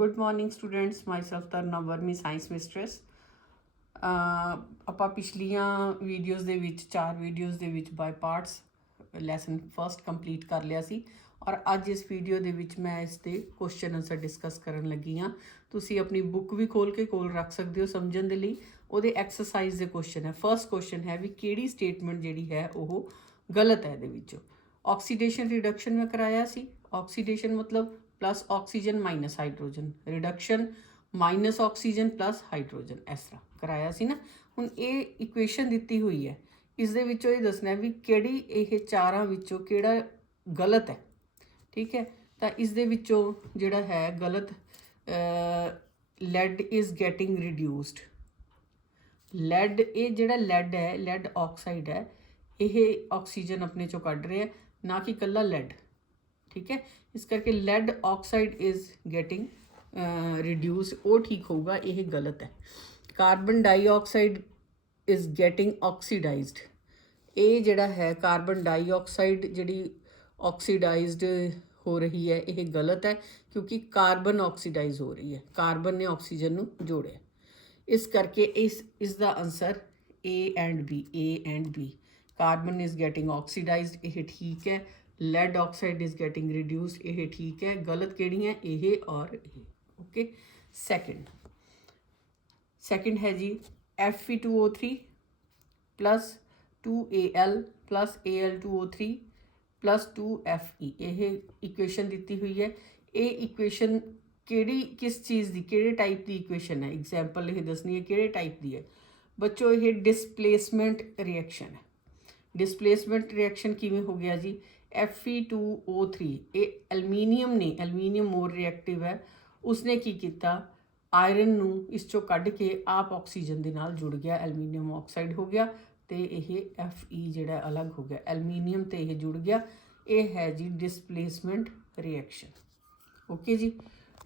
Good morning students, myself ਤਰਨਾ vermi science mistress. ਆਪਾਂ ਪਿਛਲੀਆਂ videos ਦੇ ਵਿੱਚ 4 ਵੀਡੀਓਜ਼ ਦੇ ਵਿੱਚ ਬਾਈ ਪਾਰਟਸ ਲੈਸਨ ਫਸਟ ਕੰਪਲੀਟ ਕਰ ਲਿਆ ਸੀ ਔਰ ਅੱਜ ਇਸ ਵੀਡੀਓ ਦੇ ਵਿੱਚ ਮੈਂ ਇਸ ਦੇ ਕੁਐਸਚਨ ਆਨਸਰ ਡਿਸਕਸ ਕਰਨ ਲੱਗੀ ਹਾਂ। ਤੁਸੀਂ ਆਪਣੀ ਬੁੱਕ ਵੀ ਖੋਲ ਕੇ ਕੋਲ ਰੱਖ ਸਕਦੇ ਹੋ ਸਮਝਣ ਦੇ ਲਈ। ਉਹਦੇ ਐਕਸਰਸਾਈਜ਼ ਦੇ ਕੁਐਸਚਨ ਹੈ। ਫਸਟ ਕੁਐਸਚਨ ਹੈ ਵੀ ਕਿਹੜੀ ਸਟੇਟਮੈਂਟ ਜਿਹੜੀ ਹੈ ਉਹ ਗਲਤ ਹੈ। ਇਹਦੇ ਵਿੱਚੋਂ ਆਕਸੀਡੇਸ਼ਨ ਰਿਡਕਸ਼ਨ ਮੈਂ ਕਰਾਇਆ ਸੀ। ਆਕਸੀਡੇਸ਼ਨ ਮਤਲਬ plus oxygen minus hydrogen, reduction minus oxygen plus hydrogen, इस तरह कराया सी ना। हुण ये इक्वेशन दिती हुई है, इस दे विचों ये दसना भी किहड़ी ये चारां विचों किहड़ा गलत है। ठीक है, तो इस दे विचों जिहड़ा है गलत lead is getting reduced. Lead ये जिहड़ा लैड है, लैड ऑक्साइड है, ये ऑक्सीजन अपने चों कढ रहा है, ना कि कल्ला लैड। ठीक है, इस करके lead oxide is getting reduce, वो ठीक होगा, ये गलत है। Carbon dioxide is getting oxidized, ये जिहड़ा है कार्बन डाईऑक्साइड जिहड़ी ऑक्सीडाइज्ड हो रही है, ये गलत है क्योंकि कार्बन ऑक्सीडाइज हो रही है, कार्बन ने ऑक्सीजन नूं जोड़िया। इस करके इसका answer A and B. Carbon is getting oxidized, ये ठीक है। Lead oxide is getting reduce, ये ठीक है। गलत केड़ी है, ये और ये। ओके, सेकंड है जी Fe2O3 plus 2Al plus Al2O3 plus 2Fe, ये इक्वेशन दी हुई है। ये इक्वेशन केड़ी किस चीज़ की किहड़े टाइप की इक्वेशन है, एग्जाम्पल ये दसनी है किहड़े टाइप की है बच्चों। ये डिसप्लेसमेंट रिएक्शन है। डिसप्लेसमेंट रिएक्शन किवें हो गया जी, Fe2O3 ये एलमीनीयम ने, एलमीनीयम मोर रिएक्टिव है, उसने की किया आयरन नूं इस चों कढ़ के आप ऑक्सीजन दे नाल जुड़ गया, एलमीनीयम ऑक्साइड हो गया, तो ये Fe जिहड़ा अलग हो गया, एलमीनीयम तो ये जुड़ गया। ये है जी डिसप्लेसमेंट रिएक्शन। ओके जी,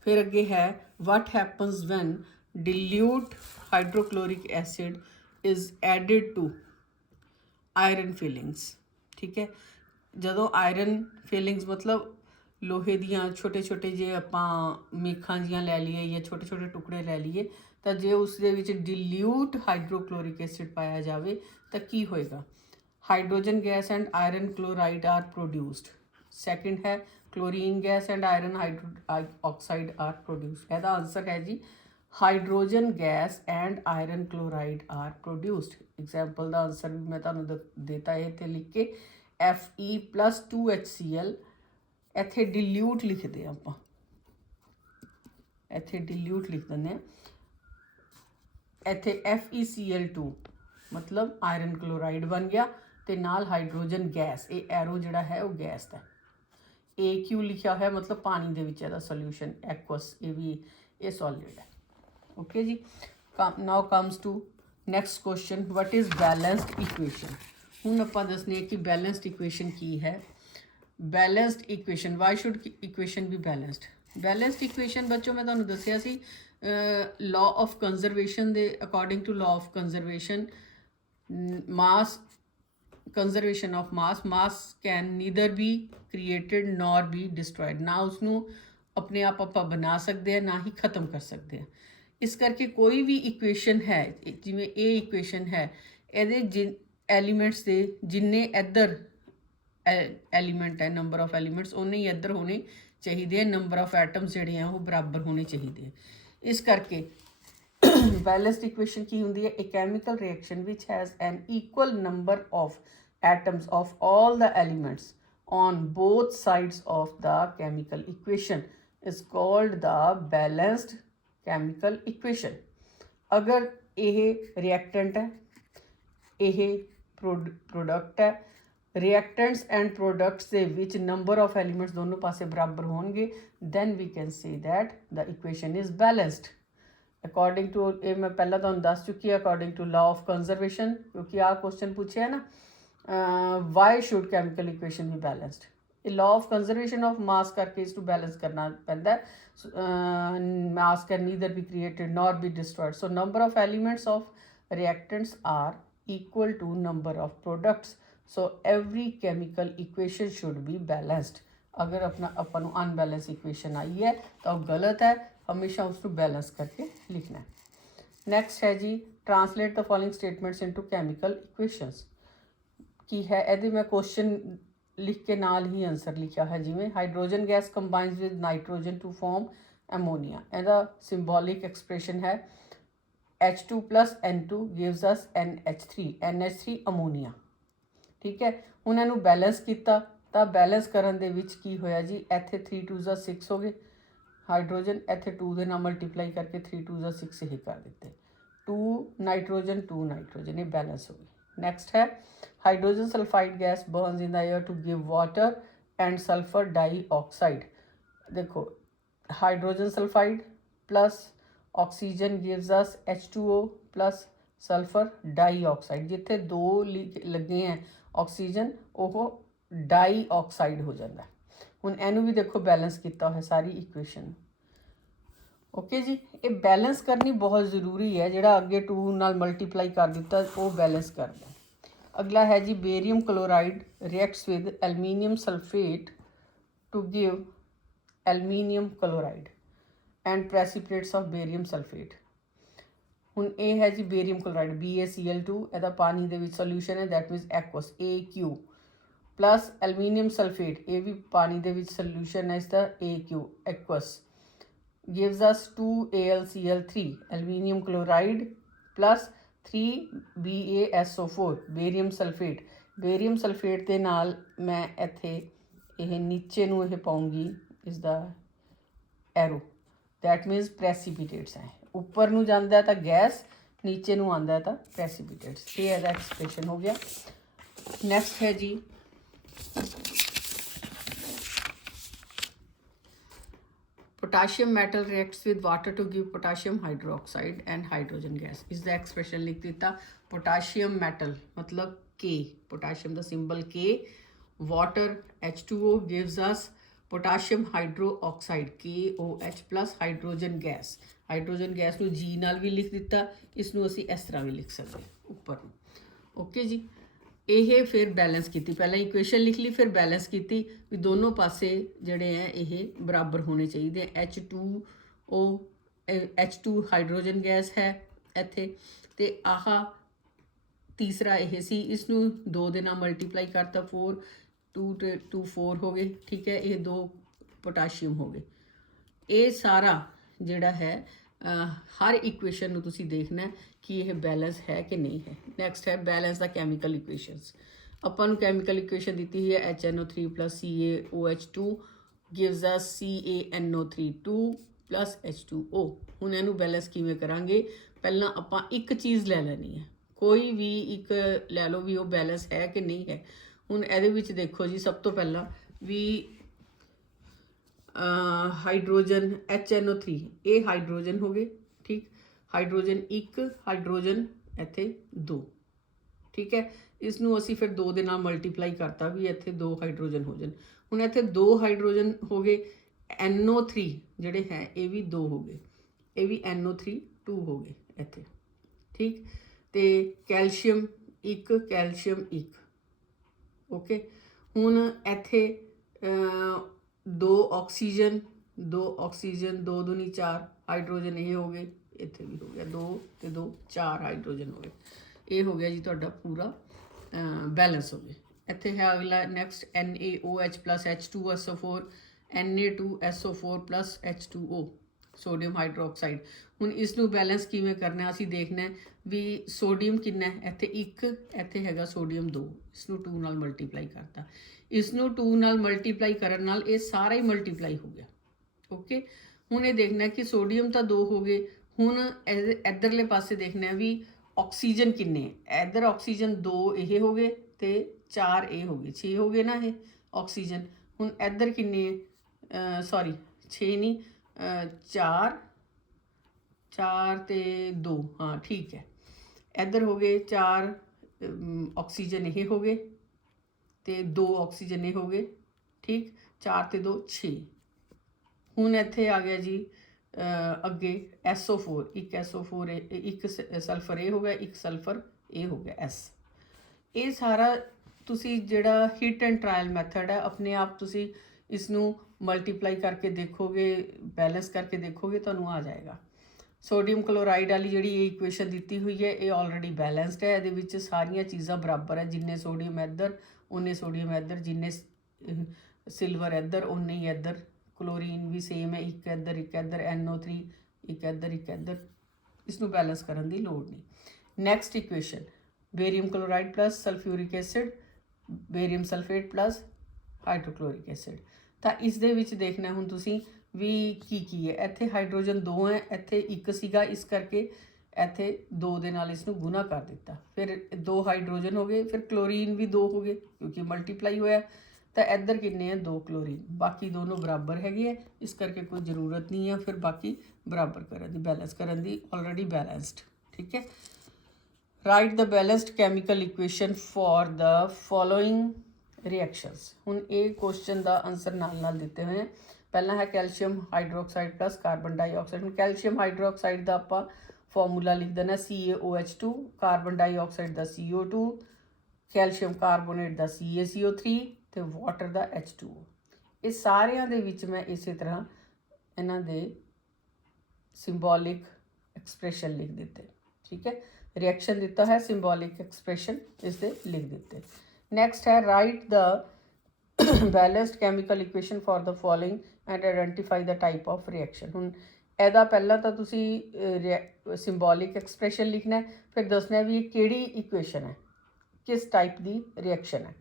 फिर अगे है what happens when dilute hydrochloric acid is added to iron filings. ठीक है, ਜਦੋਂ ਆਇਰਨ ਫੀਲਿੰਗਸ ਮਤਲਬ ਲੋਹੇ ਦੀਆਂ ਛੋਟੇ ਛੋਟੇ ਜੇ ਆਪਾਂ ਮੇਖਾਂ ਜੀਆਂ ਲੈ ਲਈਏ ਜਾਂ ਛੋਟੇ ਛੋਟੇ ਟੁਕੜੇ ਲੈ ਲਈਏ ਤਾਂ ਜੇ ਉਸ ਦੇ ਵਿੱਚ ਡਿਲਿਊਟ ਹਾਈਡਰੋਕਲੋਰਿਕ ਐਸਿਡ ਪਾਇਆ ਜਾਵੇ ਤਾਂ ਕੀ ਹੋਏਗਾ। Hydrogen gas and iron chloride are produced. Second ਹੈ chlorine gas and iron oxide are produced. ਇਹਦਾ आंसर है जी hydrogen gas and iron chloride are produced. Example का आंसर भी मैं तुहानूं देता है इत्थे लिख के Fe प्लस 2HCl, इत्थे डिल्यूट लिखते हैं आपां, इत्थे डिल्यूट लिख दें, इत्थे FeCl2 मतलब आयरन क्लोराइड बन गया, तो नाल हाइड्रोजन गैस, ये एरो जिहड़ा है वो गैस का। ए क्यू लिखा है मतलब पानी दे विच इहदा सोल्यूशन एक्वस, ये भी ये सॉलिड है। ओके जी, now comes to next question, what is balanced equation. हुण आपां दसने कि बैलेंस्ड इक्वेशन की है। Balanced equation, why should equation भी बैलेंस्ड। बैलेंस्ड इक्वेशन बच्चों मैं तुहानूं दस्सिया सी लॉ ऑफ कंजरवेशन दे according to law of conservation mass, conservation of mass can neither be created nor be destroyed. ना उसनूं अपने आप आपां बना सकते हैं ना ही ख़त्म कर सकते हैं। इस करके कोई भी इक्वेशन है जिवें ये इक्वेशन है, ये एलीमेंट्स के जिन्ने इधर एलीमेंट है, नंबर ऑफ एलीमेंट्स उन्ने ही इधर होने चाहिए, नंबर ऑफ एटम्स जिहड़े हैं वो बराबर होने चाहिए। इस करके बैलेंस्ड इक्वेशन की होंदी है, a chemical reaction which has an equal number of atoms of all the elements on both sides of the chemical equation is called the balanced chemical equation. अगर यह रिएक्टेंट है, यह प्रोडक्ट है, reactants and products के which number of elements दोनों पासे बराबर होंगे, then we can say that the equation is balanced according to, ये मैं पहला तुहानूं दस चुकी है, according to law of conservation, क्योंकि आ क्वेश्चन पूछे है ना वाई शुड केमिकल इक्वेशन भी बैलेंस्ड। ये law of conservation of mass करके इस टू बैलेंस करना पैंदा है। Mass can neither be created nor be destroyed, so number of elements of reactants are equal to number of products, so every chemical equation should be balanced। अगर अपना अपन unbalance equation आई है तो गलत है, हमेशा उसको बैलेंस करके लिखना है। नैक्सट है जी translate the following statements into chemical equations की है ਇਹਦੇ मैं क्वेश्चन लिख के नाल ही आंसर लिखा है जिमें hydrogen gas combines with nitrogen to form ammonia ਇਹਦਾ ਸਿੰਬੋਲਿਕ ਐਕਸਪ੍ਰੈਸ਼ਨ ਹੈ H2 plus N2 gives us NH3 ammonia. ठीक है ਹੁਣ ਇਹਨੂੰ बैलेंस किया ਤਾਂ बैलेंस ਕਰਨ ਦੇ ਵਿੱਚ ਕੀ ਹੋਇਆ ਜੀ ਇੱਥੇ 3 2 6 हो गए हाइड्रोजन ਇੱਥੇ 2 ਦੇ ਨਾਲ ਮਲਟੀਪਲਾਈ ਕਰਕੇ 3 2 6 ਇਹ ਕਰ ਦਿੱਤੇ 2 नाइट्रोजन ये बैलेंस हो गए। नेक्स्ट है hydrogen sulphide gas burns in the air to give water and sulphur dioxide. देखो hydrogen sulphide plus oxygen gives us H2O plus sulphur dioxide जिथे दो लगे हैं ऑक्सीजन वो डाइऑक्साइड हो जाता है। हुण इनू भी देखो बैलेंस किया है सारी इक्वेशन। ओके जी ये बैलेंस करनी बहुत ज़रूरी है जिहड़ा अगे 2 नाल मल्टीप्लाई कर दिता वो बैलेंस कर दें। अगला है जी barium chloride reacts with aluminium sulphate to give aluminium chloride and precipitates of barium sulphate. हुण ये है जी बेरियम क्लोराइड BaCl2 ਇਹਦਾ पानी ਦੇ ਵਿੱਚ ਸੋਲੂਸ਼ਨ है that मीनस aqueous AQ plus aluminium sulphate ये भी पानी ਦੇ ਵਿੱਚ ਸੋਲੂਸ਼ਨ है इसका AQ aqueous gives us 2AlCl3 aluminium chloride plus 3BaSO4 barium sulphate के नाल मैं इत्थे यह नीचे नूं यह पाऊँगी इसका एरो दैट मीनस प्रेसिपिटेट्स है ऊपर नूं जांदा है तो गैस नीचे नूं आंदा है तो प्रेसिपिटेट्स ये इसका एक्सप्रेशन हो गया। नैक्सट है जी potassium metal reacts with water to give potassium hydroxide and hydrogen gas. इसका एक्सप्रेशन लिख दिता पोटाशियम मेटल मतलब K पोटाशियम का symbol K water H2O gives us potassium hydroxide KOH plus hydrogen gas को G नाल भी लिख दिता इसनों असी इस तरह भी लिख सकते ऊपर। ओके जी ये फिर बैलेंस की पहले इक्वेशन लिख ली फिर बैलेंस की भी दोनों पासे जड़े हैं ये बराबर होने चाहिए। H2 हाइड्रोजन गैस है इत्थे ते आह तीसरा यह सी इसनू 2 दे नाल मल्टीप्लाई करता 4 2 4 हो गए। ठीक है ये 2 पोटाशियम हो गए। ये सारा जिहड़ा है हर इक्वेशन नूं तुसीं देखना है कि यह बैलेंस है कि नहीं है। नैक्सट है बैलेंस द कैमिकल इक्वेशनस। आपां नूं कैमिकल इक्वेशन दी है HNO3 plus CaOH2 gives us CaNO3 2 plus H2O। हुण इहनूं बैलेंस किवें करांगे पहलां आपां एक चीज़ लै लैनी है कोई भी एक लै लो भी वो बैलेंस है कि नहीं है। हुण इहदे विच देखो जी सब तो पहला भी हाइड्रोजन HNO3 ये हाइड्रोजन हो गए। ठीक हाइड्रोजन 1 हाइड्रोजन इत्थे 2। ठीक है इसनूं असी फिर 2 दे नाल मल्टीप्लाई करता भी इत्थे 2 हाइड्रोजन हो जान। हुण इत्थे 2 हाइड्रोजन हो गए NO3 जिहड़े हैं ये भी 2 हो गए ये भी NO3 2 हो गए इत्थे। ठीक ते कैल्शियम 1 ओके हुण इत्थे 2 ऑक्सीजन 2 दूनी 4 हाइड्रोजन ये हो गए इत्थे भी हो गया 2 ते 2 4 हाइड्रोजन हो गए। ये हो गया जी तुहाडा पूरा बैलेंस हो गया। इत्थे है अगला next NaOH plus H2SO4 Na2SO4 plus H2O sodium hydroxide. हुण इसनूं बैलेंस किवें करना असीं देखना है भी सोडियम कितना है इत्थे 1 इत्थे हैगा सोडियम 2 इसनूं 2 नाल मल्टीप्लाई करता इसनूं 2 नाल मल्टीप्लाई करन नाल ये सारा ही मल्टीप्लाई हो गया। ओके हुण ये देखना कि सोडियम तो 2 हो गए। हुण इधरले पासे देखना है भी ऑक्सीजन किन्ने इधर ऑक्सीजन 2 ये हो गए तो 4 ये हो गए 6 हो गए ना ये ऑक्सीजन। हुण इधर किन्ने सॉरी 6 नहीं 4 ते 2 हाँ ठीक है इधर हो गए 4 ऑक्सीजन ये हो गए तो 2 ऑक्सीजन ये हो गए। ठीक 4 ते 2 6। हुण इत्थे आ गया जी अगे SO4 एक SO4 एक सल्फर ए हो गया एक सल्फर ए हो गया S। ये सारा तुसी जिहड़ा हिट एंड ट्रायल मैथड है अपने आप तुसी इसनूं ਮਲਟੀਪਲਾਈ ਕਰਕੇ ਦੇਖੋਗੇ, ਬੈਲੈਂਸ ਕਰਕੇ ਦੇਖੋਗੇ, ਤੁਹਾਨੂੰ ਆ ਜਾਏਗਾ। ਸੋਡੀਅਮ ਕਲੋਰਾਈਡ ਵਾਲੀ ਜਿਹੜੀ ਇਹ ਇਕੁਏਸ਼ਨ ਦਿੱਤੀ ਹੋਈ ਹੈ ਇਹ ਆਲਰੇਡੀ ਬੈਲੈਂਸਡ ਹੈ। ਇਹਦੇ ਵਿੱਚ ਸਾਰੀਆਂ ਚੀਜ਼ਾਂ ਬਰਾਬਰ ਹੈ, ਜਿੰਨੇ ਸੋਡੀਅਮ ਇੱਧਰ ਉਨੇ ਸੋਡੀਅਮ ਇੱਧਰ, ਜਿੰਨੇ ਸਿਲਵਰ ਇੱਧਰ ਉਨੇ ਹੀ ਇੱਧਰ। ਕਲੋਰੀਨ ਵੀ ਸੇਮ ਹੈ, ਇੱਕ ਇੱਧਰ ਇੱਕ ਇੱਧਰ, NO3 ਇੱਕ ਇੱਧਰ ਇੱਕ ਇੱਧਰ। ਇਸ ਨੂੰ ਬੈਲੈਂਸ ਕਰਨ ਦੀ ਲੋੜ ਨਹੀਂ। Next equation barium chloride plus sulphuric acid, barium sulphate plus hydrochloric acid. ਤਾਂ ਇਸ ਦੇ ਵਿੱਚ ਦੇਖਣਾ ਹੁਣ ਤੁਸੀਂ ਵੀ ਕੀ ਹੈ। ਇੱਥੇ ਹਾਈਡਰੋਜਨ 2 ਹੈ, ਇੱਥੇ 1 ਸੀਗਾ, ਇਸ ਕਰਕੇ ਇੱਥੇ 2 ਦੇ ਨਾਲ ਇਸ ਨੂੰ ਗੁਣਾ ਕਰ ਦਿੱਤਾ। ਫਿਰ 2 ਹਾਈਡਰੋਜਨ ਹੋ ਗਏ, ਫਿਰ ਕਲੋਰੀਨ ਵੀ 2 ਹੋ ਗਏ ਕਿਉਂਕਿ ਮਲਟੀਪਲਾਈ ਹੋਇਆ। ਤਾਂ ਇੱਧਰ ਕਿੰਨੇ ਆ 2 ਕਲੋਰੀਨ, ਬਾਕੀ ਦੋਨੋਂ ਬਰਾਬਰ ਹੈਗੇ ਆ, ਇਸ ਕਰਕੇ ਕੋਈ ਜ਼ਰੂਰਤ ਨਹੀਂ ਹੈ ਫਿਰ ਬਾਕੀ ਬਰਾਬਰ ਕਰਨ ਦੀ, ਬੈਲੈਂਸ ਕਰਨ ਦੀ, ਆਲਰੇਡੀ ਬੈਲੈਂਸਡ। ਠੀਕ ਹੈ। Right the balanced chemical equation for the following reactions. ਹੁਣ ਇਹ ਕੁਐਸਚਨ ਦਾ ਆਨਸਰ ਨਾਲ ਦਿੱਤੇ ਹੋਏ ਆ। ਪਹਿਲਾਂ ਹੈ calcium hydroxide plus carbon dioxide. ਹੁਣ ਕੈਲਸ਼ੀਅਮ ਹਾਈਡਰੋਕਸਾਈਡ ਦਾ ਆਪਾਂ ਫਾਰਮੂਲਾ ਲਿਖ ਦੇਣਾ CaOH2, ਕਾਰਬਨ ਡਾਈਆਕਸਾਈਡ ਦਾ CO2, ਕੈਲਸ਼ੀਅਮ ਕਾਰਬੋਨੇਟ ਦਾ CaCO3 ਤੇ ਵਾਟਰ ਦਾ H2O। ਇਹ ਸਾਰਿਆਂ ਦੇ ਵਿੱਚ ਮੈਂ ਇਸੇ ਤਰ੍ਹਾਂ ਇਹਨਾਂ ਦੇ ਸਿੰਬੋਲਿਕ ਐਕਸਪ੍ਰੈਸ਼ਨ ਲਿਖ ਦਿੱਤੇ। ਠੀਕ ਹੈ, ਰਿਐਕਸ਼ਨ ਦਿੱਤਾ ਹੈ, ਸਿੰਬੋਲਿਕ ਐਕਸਪ੍ਰੈਸ਼ਨ ਇਸ ਦੇ ਲਿਖ ਦਿੱਤੇ। ਨੈਕਸਟ ਹੈ right the balanced chemical equation for the following and identify the type of reaction. ਹੁਣ ਇਹਦਾ ਪਹਿਲਾਂ ਤਾਂ ਤੁਸੀਂ ਸਿੰਬੋਲਿਕ ਐਕਸਪ੍ਰੈਸ਼ਨ ਲਿਖਣਾ ਹੈ, ਫਿਰ ਦੱਸਣਾ ਵੀ ਇਹ ਕਿਹੜੀ ਇਕੁਏਸ਼ਨ ਹੈ, ਕਿਸ ਟਾਈਪ ਦੀ ਰਿਐਕਸ਼ਨ ਹੈ।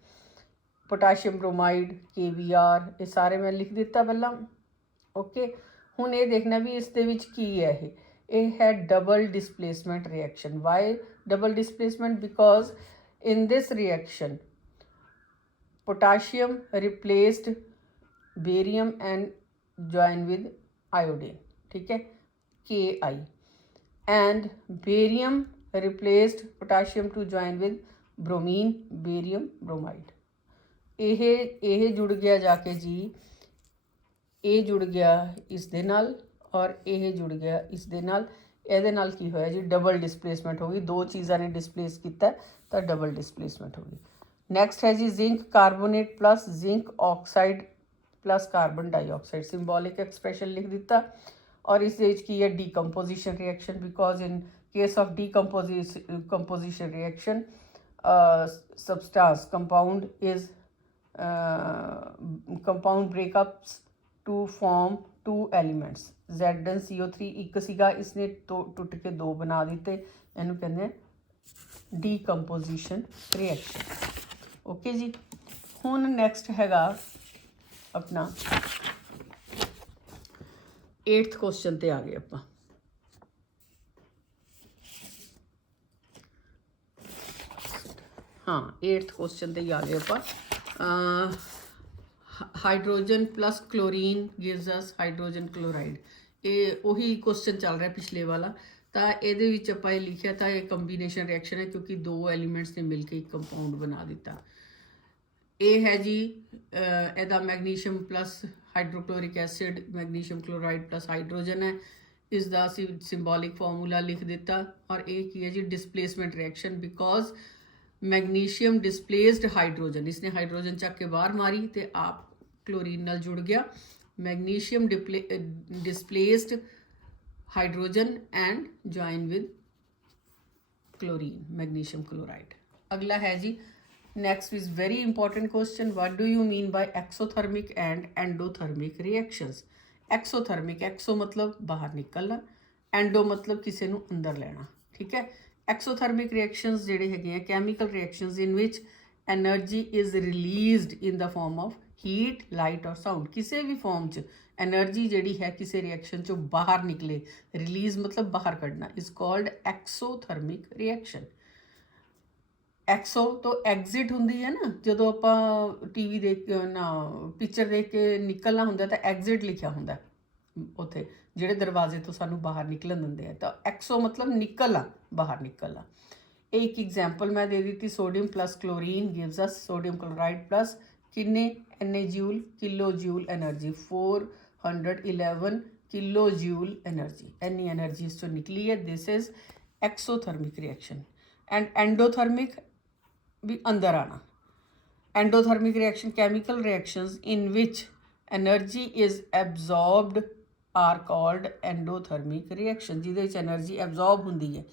ਪੋਟਾਸ਼ੀਅਮ ਬ੍ਰੋਮਾਈਡ, KBr, ਇਹ ਸਾਰੇ ਮੈਂ ਲਿਖ ਦਿੱਤਾ ਪਹਿਲਾਂ। ਓਕੇ, ਹੁਣ ਇਹ ਦੇਖਣਾ ਵੀ ਇਸ ਦੇ ਵਿੱਚ ਕੀ ਹੈ। ਇਹ ਹੈ double displacement reaction. Why double displacement? Because in this reaction potassium replaced barium and join with iodine, ठीक है, Ki, and barium replaced potassium to join with bromine, barium bromide। ਇਹ ਜੁੜ ਗਿਆ ਜਾ ਕੇ ਜੀ, ਇਹ ਜੁੜ ਗਿਆ ਇਸ ਦੇ ਨਾਲ ਔਰ ਇਹ ਜੁੜ ਗਿਆ ਇਸ ਦੇ ਨਾਲ। ਇਹਦੇ ਨਾਲ ਕੀ ਹੋਇਆ ਜੀ, ਡਬਲ ਡਿਸਪਲੇਸਮੈਂਟ ਹੋ ਗਈ। ਦੋ ਚੀਜ਼ਾਂ ਨੇ ਡਿਸਪਲੇਸ ਕੀਤਾ ਤਾਂ ਡਬਲ ਡਿਸਪਲੇਸਮੈਂਟ ਹੋ ਗਈ। ਨੈਕਸਟ ਹੈ ਜੀ zinc carbonate plus zinc oxide plus carbon dioxide. Symbolic expression ਲਿਖ ਦਿੱਤਾ। ਔਰ ਇਸ ਦੇ ਵਿੱਚ ਕੀ ਹੈ, decomposition reaction. Because in case of decomposition reaction substance compound is compound breakups to form two elements ZnCO3। ਇੱਕ ਸੀਗਾ, ਇਸਨੇ ਟੁੱਟ ਕੇ 2 ਬਣਾ ਦਿੱਤੇ, ਇਹਨੂੰ ਕਹਿੰਦੇ ਡੀਕੰਪੋਜੀਸ਼ਨ ਰਿਐਕਸ਼ਨ। ਓਕੇ ਜੀ, ਹੁਣ ਨੈਕਸਟ ਹੈਗਾ ਆਪਣਾ 8th ਕੁਐਸਚਨ ਤੇ ਆ ਗਏ ਆਪਾਂ। हाँ 8th क्वेश्चन ਤੇ ਹੀ ਆ ਗਏ ਆਪਾਂ। ਹਾਈਡਰੋਜਨ ਪਲਸ ਕਲੋਰੀਨ ਗਿਵਸ ਅਸ ਹਾਈਡਰੋਜਨ ਕਲੋਰਾਈਡ। ਇਹ ਉਹੀ ਕੁਐਸਚਨ ਚੱਲ ਰਿਹਾ ਪਿਛਲੇ ਵਾਲਾ। ਤਾਂ ਇਹਦੇ ਵਿੱਚ ਆਪਾਂ ਇਹ ਲਿਖਿਆ ਤਾਂ ਇਹ ਕੰਬੀਨੇਸ਼ਨ ਰਿਐਕਸ਼ਨ ਹੈ ਕਿਉਂਕਿ 2 ਐਲੀਮੈਂਟਸ ਨੇ ਮਿਲ ਕੇ ਇੱਕ ਕੰਪਾਊਂਡ ਬਣਾ ਦਿੱਤਾ। ਇਹ ਹੈ ਜੀ ਇਹਦਾ magnesium plus hydrochloric acid, magnesium chloride plus hydrogen ਹੈ। ਇਸ ਦਾ ਅਸੀਂ ਸਿੰਬੋਲਿਕ ਫਾਰਮੂਲਾ ਲਿਖ ਦਿੱਤਾ। ਔਰ ਇਹ ਕੀ ਹੈ ਜੀ, displacement reaction. Because magnesium displaced hydrogen, इसने हाइड्रोजन चक के बाहर मारी तो आप क्लोरीन नाल जुड़ गया। Magnesium displaced hydrogen and join with chlorine, magnesium chloride. अगला है जी next is very important question, what do you mean by exothermic and endothermic reactions. Exothermic, exo मतलब बाहर निकलना, एंडो मतलब किसी नूं अंदर लेना। ठीक है, एक्सोथर्मिक रिएक्शंस ਜਿਹੜੇ ਹੈਗੇ ਆ chemical reactions in which energy is released in the farm of heat, light ਔਰ ਸਾਊਂਡ। ਕਿਸੇ ਵੀ ਫਾਰਮ 'ਚ ਐਨਰਜੀ ਜਿਹੜੀ ਹੈ ਕਿਸੇ ਰਿਐਕਸ਼ਨ 'ਚੋਂ ਬਾਹਰ ਨਿਕਲੇ, ਰਿਲੀਜ਼ ਮਤਲਬ ਬਾਹਰ ਕੱਢਣਾ, ਇਜ਼ ਕਾਲਡ ਐਕਸੋਥਰਮਿਕ ਰਿਐਕਸ਼ਨ। ਐਕਸੋ ਤੋਂ ਐਗਜ਼ਿਟ ਹੁੰਦੀ ਹੈ ਨਾ, ਜਦੋਂ ਆਪਾਂ ਟੀਵੀ ਦੇਖ ਕੇ ਨਾ ਪਿਕਚਰ ਦੇਖ ਕੇ ਨਿਕਲਣਾ ਹੁੰਦਾ ਤਾਂ ਐਗਜ਼ਿਟ ਲਿਖਿਆ ਹੁੰਦਾ ਉੱਥੇ, ਜਿਹੜੇ ਦਰਵਾਜ਼ੇ ਤੋਂ ਸਾਨੂੰ ਬਾਹਰ ਨਿਕਲਣ ਦਿੰਦੇ ਆ। ਤਾਂ ਐਕਸੋ ਮਤਲਬ ਨਿਕਲਣਾ, ਬਾਹਰ ਨਿਕਲਣਾ। ਇਹ ਇੱਕ ਐਗਜ਼ਾਮਪਲ ਮੈਂ ਦੇ ਦਿੱਤੀ, sodium plus chlorine gives us sodium chloride plus ਕਿੰਨੇ Na joule, kilo joule energy, 411 kilo joule energy, ਇੰਨੀ ਐਨਰਜੀ ਇਸ ਤੋਂ ਨਿਕਲੀ ਹੈ। This is exothermic reaction. And endothermic ਵੀ ਅੰਦਰ ਆਣਾ। Endothermic reaction chemical reactions in which energy is absorbed are called endothermic reaction, जिहदे विच एनर्जी एब्जॉर्ब हुंदी है।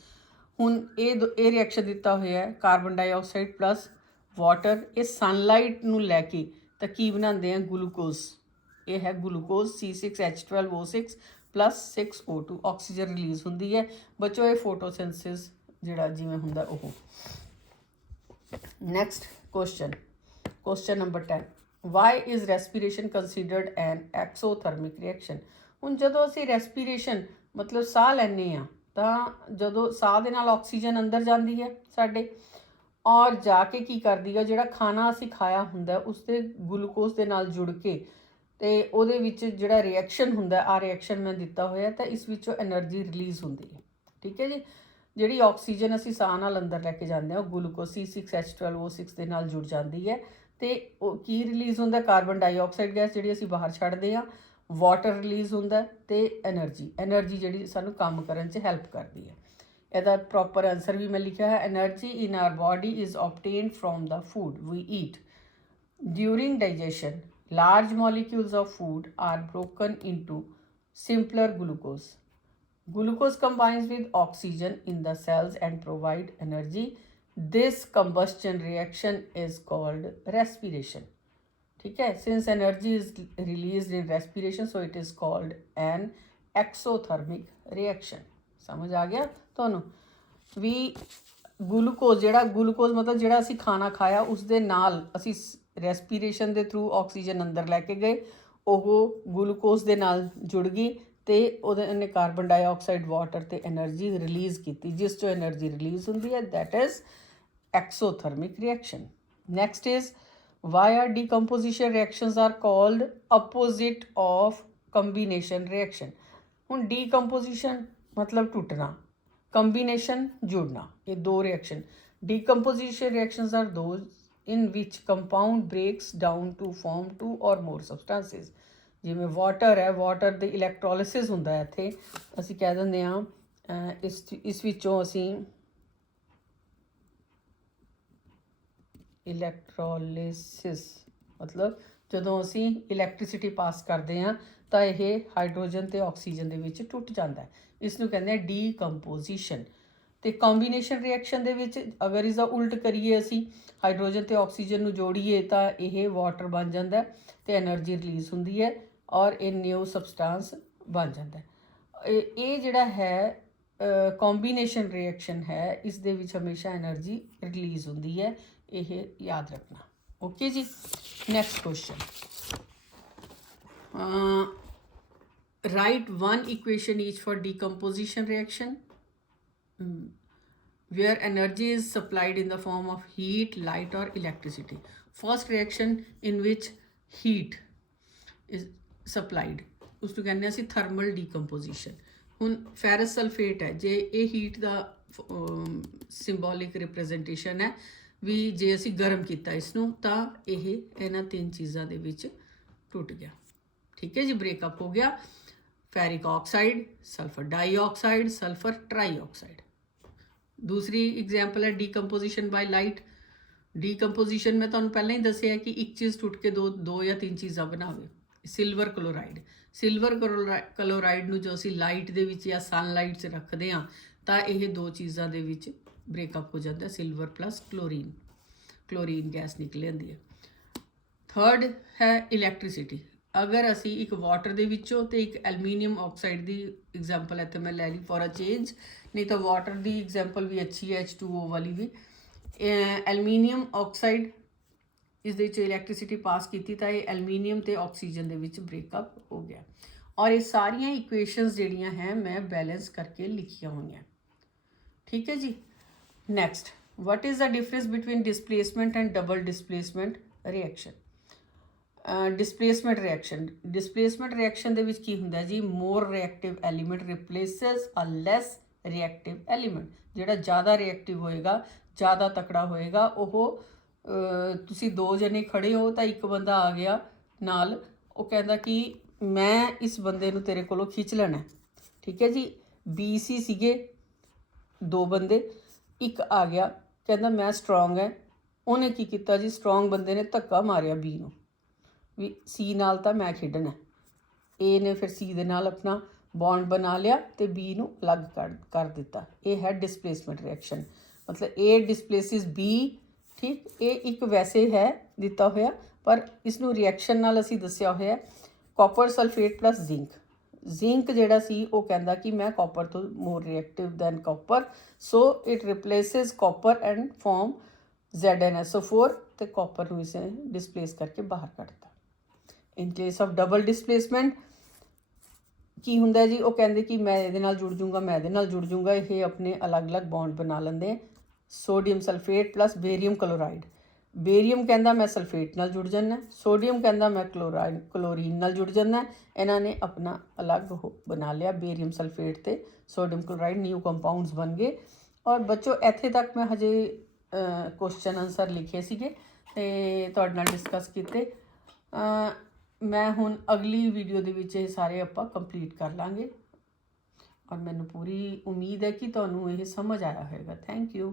हुण ये रिएक्शन दिता होया है कार्बन डाइऑक्साइड प्लस वाटर, ये सनलाइट नूं लैके तां की बनाते हैं ग्लूकोज, ये है glucose C6H12O6 plus 6O2 oxygen release हुंदी है। बच्चों ये फोटोसिंथेसिस जिहड़ा जिवें हुंदा ओह। Next question number 10, why is respiration considered an exothermic reaction. हुण जदों असीं रेस्पिरेशन मतलब साह लैंदे आ तां जदों साह दे नाल ऑक्सीजन अंदर जांदी है साडे और जाके की करदी है जिहड़ा खाना असीं खाया हुंदा उसदे ग्लूकोज दे नाल जुड़ के ते ਉਹਦੇ ਵਿੱਚ ਜਿਹੜਾ ਰਿਐਕਸ਼ਨ ਹੁੰਦਾ ਆ ਰਿਐਕਸ਼ਨ ਮੈਂ ਦਿੱਤਾ ਹੋਇਆ ਤਾਂ ਇਸ ਵਿੱਚੋਂ એનર્ਜੀ ਰਿਲੀਜ਼ ਹੁੰਦੀ ਹੈ। ਠੀਕ ਹੈ ਜੀ, ਜਿਹੜੀ ਆਕਸੀਜਨ ਅਸੀਂ ਸਾਹ ਨਾਲ ਅੰਦਰ ਲੈ ਕੇ ਜਾਂਦੇ ਹਾਂ ਉਹ ਗਲੂਕੋਜ਼ C6H12O6 ਦੇ ਨਾਲ ਜੁੜ ਜਾਂਦੀ ਹੈ ਤੇ ਉਹ ਕੀ ਰਿਲੀਜ਼ ਹੁੰਦਾ, ਕਾਰਬਨ ਡਾਈਆਕਸਾਈਡ ਗੈਸ ਜਿਹੜੀ ਅਸੀਂ ਬਾਹਰ ਛੱਡਦੇ ਹਾਂ, ਵਾਟਰ ਰਿਲੀਜ਼ ਹੁੰਦਾ ਤੇ એનર્ਜੀ ਜਿਹੜੀ ਸਾਨੂੰ ਕੰਮ ਕਰਨ 'ਚ ਹੈਲਪ ਕਰਦੀ ਹੈ। ਇਹਦਾ ਪ੍ਰੋਪਰ ਆਨਸਰ ਵੀ ਮੈਂ ਲਿਖਿਆ ਹੈ, energy in our body is obtained from the food we eat. During digestion, large molecules of food are broken into simpler glucose. Glucose combines with oxygen in the cells and provide energy. This combustion reaction is called respiration. ठीक है, since energy is released in respiration, so it is called an exothermic reaction. समझ आ गया ਤੁਹਾਨੂੰ ਵੀ glucose ਜਿਹੜਾ glucose ਮਤਲਬ ਜਿਹੜਾ ਅਸੀਂ ਖਾਣਾ ਖਾਇਆ ਉਸ ਦੇ ਨਾਲ ਅਸੀਂ ਰੈਸਪੀਰੇਸ਼ਨ ਦੇ ਥਰੂ ਆਕਸੀਜਨ ਅੰਦਰ ਲੈ ਕੇ ਗਏ, ਉਹ ਗਲੂਕੋਜ਼ ਦੇ ਨਾਲ ਜੁੜ ਗਈ ਤੇ ਉਹਨੇ ਕਾਰਬਨ ਡਾਈਆਕਸਾਈਡ ਵਾਟਰ ਤੇ એનર્ਜੀ ਰਿਲੀਜ਼ ਕੀਤੀ, ਜਿਸ ਤੋਂ એનર્ਜੀ ਰਿਲੀਜ਼ ਹੁੰਦੀ ਹੈ, that is exothermic reaction. Next is why are decomposition reactions are called opposite of combination reaction. ਹੁਣ ਡੀਕੰਪੋਜੀਸ਼ਨ मतलब टूटना, combination जुड़ना, ये दो reaction. Decomposition reactions are those in which compound breaks down to form two or more substances. जिवें water है, water ਦੇ ਇਲੈਕਟ੍ਰੋਲਿਸਿਸ ਹੁੰਦਾ ਹੈ, ਇੱਥੇ ਅਸੀਂ ਕਹਿ ਦਿੰਦੇ ਹਾਂ ਇਸ ਵਿੱਚੋਂ ਅਸੀਂ ਇਲੈਕਟ੍ਰੋਲਿਸਿਸ ਮਤਲਬ ਜਦੋਂ ਅਸੀਂ ਇਲੈਕਟ੍ਰਿਸਿਟੀ ਪਾਸ ਕਰਦੇ ਹਾਂ ਤਾਂ ਇਹ ਹਾਈਡਰੋਜਨ ਤੇ ਆਕਸੀਜਨ ਦੇ ਵਿੱਚ ਟੁੱਟ ਜਾਂਦਾ ਹੈ, ਇਸ ਨੂੰ ਕਹਿੰਦੇ ਆ ਡੀਕੰਪੋਜੀਸ਼ਨ। ਤੇ ਕੰਬੀਨੇਸ਼ਨ ਰਿਐਕਸ਼ਨ ਦੇ ਵਿੱਚ ਅਗਰ ਇਸ ਦਾ ਉਲਟ ਕਰੀਏ, ਅਸੀਂ ਹਾਈਡਰੋਜਨ ਤੇ ਆਕਸੀਜਨ ਨੂੰ ਜੋੜੀਏ ਤਾਂ ਇਹ ਵਾਟਰ ਬਣ ਜਾਂਦਾ ਤੇ એનર્ਜੀ ਰਿਲੀਜ਼ ਹੁੰਦੀ ਹੈ ਔਰ ਇਹ ਨਿਊ ਸਬਸਟੈਂਸ ਬਣ ਜਾਂਦਾ। ਇਹ ਜਿਹੜਾ ਹੈ ਕੰਬੀਨੇਸ਼ਨ ਰਿਐਕਸ਼ਨ ਹੈ, ਇਸ ਦੇ ਵਿੱਚ ਹਮੇਸ਼ਾ એનર્ਜੀ ਰਿਲੀਜ਼ ਹੁੰਦੀ ਹੈ, ਇਹ ਯਾਦ ਰੱਖਣਾ। ਓਕੇ ਜੀ, next question, write one equation each for decomposition reaction where energy is supplied in the form of heat, light or electricity. First reaction in which heat is supplied ਉਸ ਨੂੰ ਕਹਿੰਦੇ ਅਸੀਂ ਥਰਮਲ ਡੀਕੰਪੋਜੀਸ਼ਨ। ਹੁਣ ferrous sulphate ਹੈ, ਜੇ ਇਹ heat ਦਾ symbolic representation ਹੈ ਵੀ ਜੇ ਅਸੀਂ ਗਰਮ ਕੀਤਾ ਇਸ ਨੂੰ ਤਾਂ ਇਹ ਇਹਨਾਂ ਤਿੰਨ ਚੀਜ਼ਾਂ ਦੇ ਵਿੱਚ ਟੁੱਟ ਗਿਆ। ठीक है जी, ब्रेकअप हो गया। Ferric oxide, sulphur dioxide, sulphur trioxide. दूसरी एग्जाम्पल है डीकंपोजिशन बाय लाइट। डीकंपोजिशन में तुहानूं पहले ही दसिया कि एक चीज़ टुट के दो या तीन चीज़ां बनावे। सिल्वर क्लोराइड नूं जो असीं लाइट दे विच या सनलाइट 'च रखदे हां तां इह दो चीज़ां दे विच ब्रेकअप हो जाता है, सिल्वर प्लस क्लोरीन गैस निकल आती है। थर्ड है इलैक्ट्रिसिटी। अगर असी एक वाटर दे विचों ते एक एलमीनीयम ऑक्साइड की एग्जाम्पल इत्थे मैं लै ली फॉर अ चेंज, नहीं तो वाटर की एग्जाम्पल भी अच्छी है, H2O वाली भी। एलमीनीयम ऑक्साइड इस दे विच इलैक्ट्रिसिटी पास की तो ये एलमीनीयम ते ऑक्सीजन दे विच ब्रेकअप हो गया। और ये सारियां इक्वेशनस जिहड़ियां हैं मैं बैलेंस करके लिखियां हुई हैं। ठीक है जी, next, what is the difference between displacement and double displacement reaction. Displacement reaction ਦੇ ਵਿੱਚ ਕੀ ਹੁੰਦਾ ਜੀ, more reactive element replaces a less reactive element. ਜਿਹੜਾ ਜ਼ਿਆਦਾ ਰਿਐਕਟਿਵ ਹੋਏਗਾ, ਜ਼ਿਆਦਾ ਤਕੜਾ ਹੋਏਗਾ, ਉਹ ਤੁਸੀਂ ਦੋ ਜਣੇ ਖੜੇ ਹੋ ਤਾਂ ਇੱਕ ਬੰਦਾ ਆ ਗਿਆ ਨਾਲ, ਉਹ ਕਹਿੰਦਾ ਕਿ ਮੈਂ ਇਸ ਬੰਦੇ ਨੂੰ ਤੇਰੇ ਕੋਲੋਂ ਖਿੱਚ ਲੈਣਾ। ਠੀਕ ਹੈ ਜੀ, BC ਸੀਗੇ ਦੋ ਬੰਦੇ, ਇੱਕ ਆ ਗਿਆ ਕਹਿੰਦਾ ਮੈਂ ਸਟਰੋਂਗ ਹੈ, ਉਹਨੇ ਕੀ ਕੀਤਾ ਜੀ, ਸਟਰੋਂਗ ਬੰਦੇ ਨੇ ਧੱਕਾ ਮਾਰਿਆ B ਨੂੰ ਵੀ ਸੀ ਨਾਲ ਤਾਂ ਮੈਂ ਖੇਡਣਾ, ਏ ਨੇ ਫਿਰ ਸੀ ਦੇ ਨਾਲ ਆਪਣਾ ਬੌਂਡ ਬਣਾ ਲਿਆ ਤੇ ਬੀ ਨੂੰ ਅਲੱਗ ਕਰ ਦਿੱਤਾ। ਇਹ ਹੈ ਡਿਸਪਲੇਸਮੈਂਟ ਰਿਐਕਸ਼ਨ, ਮਤਲਬ ਏ ਡਿਸਪਲੇਸਿਸ ਬੀ। ਠੀਕ, ਇਹ ਇੱਕ ਵੈਸੇ ਹੈ ਦਿੱਤਾ ਹੋਇਆ, ਪਰ ਇਸ ਨੂੰ ਰਿਐਕਸ਼ਨ ਨਾਲ ਅਸੀਂ ਦੱਸਿਆ ਹੋਇਆ ਕਾਪਰ ਸਲਫੇਟ ਪਲੱਸ ਜ਼ਿੰਕ ਜਿਹੜਾ ਸੀ ਉਹ ਕਹਿੰਦਾ ਕਿ ਮੈਂ ਕਾਪਰ ਤੋਂ more reactive than copper, so it replaces copper and form ZnSO4 ਤੇ ਕਾਪਰ ਨੂੰ ਇਸੇ ਡਿਸਪਲੇਸ ਕਰਕੇ ਬਾਹਰ ਕੱਢਤਾ। In case of double displacement ਕੀ ਹੁੰਦਾ ਜੀ, ਉਹ ਕਹਿੰਦੇ ਕਿ ਮੈਂ ਇਹਦੇ ਨਾਲ ਜੁੜ ਜੂੰਗਾ, ਮੈਂ ਇਹਦੇ ਨਾਲ ਜੁੜ ਜੂੰਗਾ, ਇਹ ਆਪਣੇ ਅਲੱਗ-ਅਲੱਗ ਬੌਂਡ ਬਣਾ ਲੈਂਦੇ। ਸੋਡੀਅਮ ਸਲਫੇਟ ਪਲੱਸ ਬੇਰੀਅਮ ਕਲੋਰਾਈਡ, ਬੇਰੀਅਮ ਕਹਿੰਦਾ ਮੈਂ ਸਲਫੇਟ ਨਾਲ ਜੁੜ ਜਾਣਾ, ਸੋਡੀਅਮ ਕਹਿੰਦਾ ਮੈਂ ਕਲੋਰੀਨ ਨਾਲ ਜੁੜ ਜਾਣਾ। ਇਹਨਾਂ ਨੇ ਆਪਣਾ ਅਲੱਗ ਬਣਾ ਲਿਆ, ਬੇਰੀਅਮ ਸਲਫੇਟ ਤੇ ਸੋਡੀਅਮ ਕਲੋਰਾਈਡ ਨਿਊ ਕੰਪਾਊਂਡਸ ਬਣ ਗਏ। ਔਰ ਬੱਚੋ ਇੱਥੇ ਤੱਕ ਮੈਂ ਹਜੇ ਕੁਐਸਚਨ ਆਨਸਰ ਲਿਖੇ ਸੀਗੇ ਅਤੇ ਤੁਹਾਡੇ ਨਾਲ ਡਿਸਕਸ ਕੀਤੇ। ਮੈਂ ਹੁਣ ਅਗਲੀ ਵੀਡੀਓ ਦੇ ਵਿੱਚ ਇਹ ਸਾਰੇ ਆਪਾਂ ਕੰਪਲੀਟ ਕਰ ਲਾਂਗੇ, ਔਰ ਮੈਨੂੰ ਪੂਰੀ ਉਮੀਦ ਹੈ ਕਿ ਤੁਹਾਨੂੰ ਇਹ ਸਮਝ ਆਇਆ ਹੋਵੇਗਾ। Thank you.